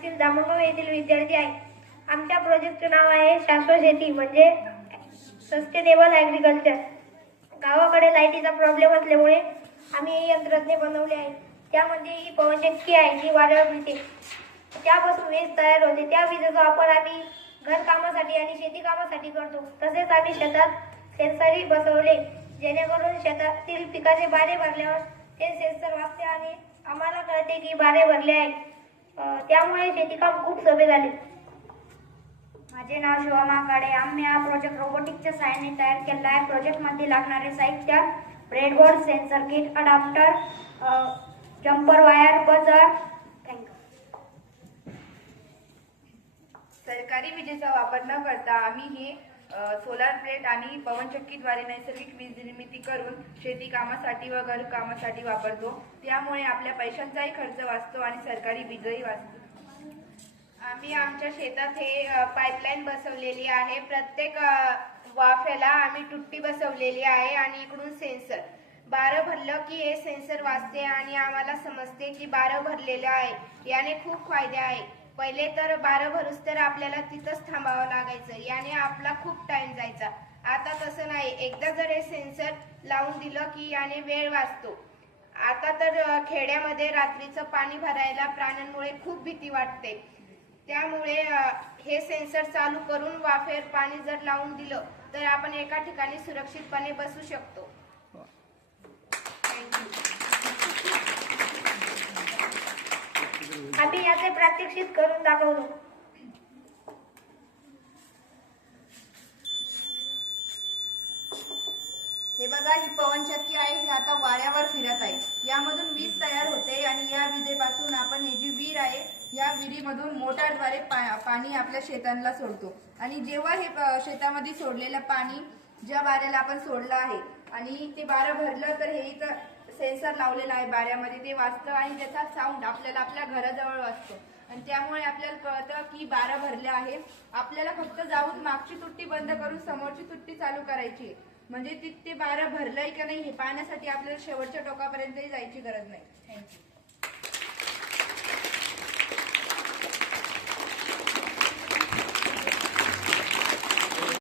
जिल्ह्यातील धामणगाव येथील विद्यार्थी आहे. आमच्या प्रोजेक्टचे नाव आहे शाश्वत शेती म्हणजे सस्टेनेबल ॲग्रिकल्चर. गावाकडे लाईटीचा प्रॉब्लेम असल्यामुळे आम्ही हे यंत्रज्ञ बनवले आहे. त्यामध्ये ही पवनचक्की आहे जी वाऱ्यावर फिरते. त्यापासून वीज तयार होते. त्या विजेचा वापर आम्ही घर कामासाठी आणि शेती कामासाठी करतो. तसेच आम्ही शेतात सेन्सरही बसवले जेणेकरून शेतातील पिकाचे बारे भरल्यावर ते सेन्सर वाचते आणि आम्हाला कळते की बारे भरले आहे. त्यामुळे शेतीकाम खूप सोपे झाले. माझे नाव शिवामा काळे. आम्ही हा प्रोजेक्ट रोबोटिक्सच्या सहाय्याने तयार केला आहे. प्रोजेक्टमध्ये लागणारे साहित्य breadboard, sensor kit, adapter, jumper wire, buzzer. सरकारी विजेचा वापर न करता आम्ही हे सोलार प्लेट आणि पवनचक्कीद्वारे नैसर्गिक वीज निर्मिती करून शेती कामासाठी व घर कामासाठी वापरतो. त्यामुळे आपल्या पैशांचाही खर्च वाचतो आणि सरकारी वीजही वाचतो. आम्ही आमच्या शेतात हे पाईपलाईन बसवलेली आहे. प्रत्येक वाफेला आम्ही टुट्टी बसवलेली आहे आणि इकडून सेन्सर. बारं भरलं की हे सेन्सर वाचते आणि आम्हाला समजते की बारं भरलेलं आहे. याने खूप फायदे आहे. पहिले तर बारं भरूस तर आपल्याला तिथंच थांबावं लागायचं. याने आपला खूप टाइम जायचा. आता तसं नाही. एकदा जर हे सेन्सर लावून दिलं की याने वेळ वाचतो. आता तर खेड्यामध्ये रात्रीचं पाणी भरायला प्राण्यांमुळे खूप भीती वाटते. त्यामुळे हे सेन्सर चालू करून वाफेवर पाणी जर लावून दिलं तर आपण एका ठिकाणी सुरक्षितपणे बसू शकतो. आम्ही याचे प्रात्यक्षिक करून दाखवतो. हे बघा, ही पवनचक्की आहे. ही आता वाऱ्यावर फिरत आहे. यामधून वीज तयार होते आणि या विजेपासून आपण ही जी विहीर आहे या विहिरीमधून मोटारद्वारे पाणी आपल्या शेतांना सोडतो. आणि जेव्हा हे शेतामध्ये सोडलेलं पाणी ज्या बाऱ्याला आपण सोडलं आहे आणि ते बारं भरलं तर हे इथं सेन्सर लावलेला आहे बाऱ्यामध्ये, ते वाचतं आणि त्याचा साऊंड आपल्याला आपल्या घराजवळ वाजतो. आणि त्यामुळे आपल्याला कळतं की बारं भरले आहे. आपल्याला फक्त जाऊन मागची तुट्टी बंद करून समोरची तुट्टी चालू करायची. म्हणजे ते बारं भरलंय का नाही हे पाहण्यासाठी आपल्याला शेवटच्या टोकापर्यंतही जायची गरज नाही. थँक्यू.